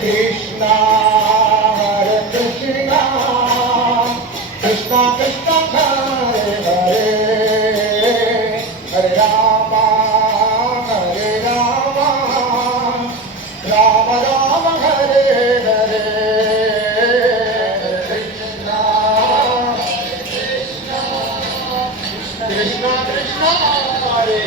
Krishna, Hare Krishna, Krishna Krishna, Hare Hare, Hare Rama, Hare Rama, Rama Rama, Hare Hare, Krishna, Krishna Krishna, Hare Hare.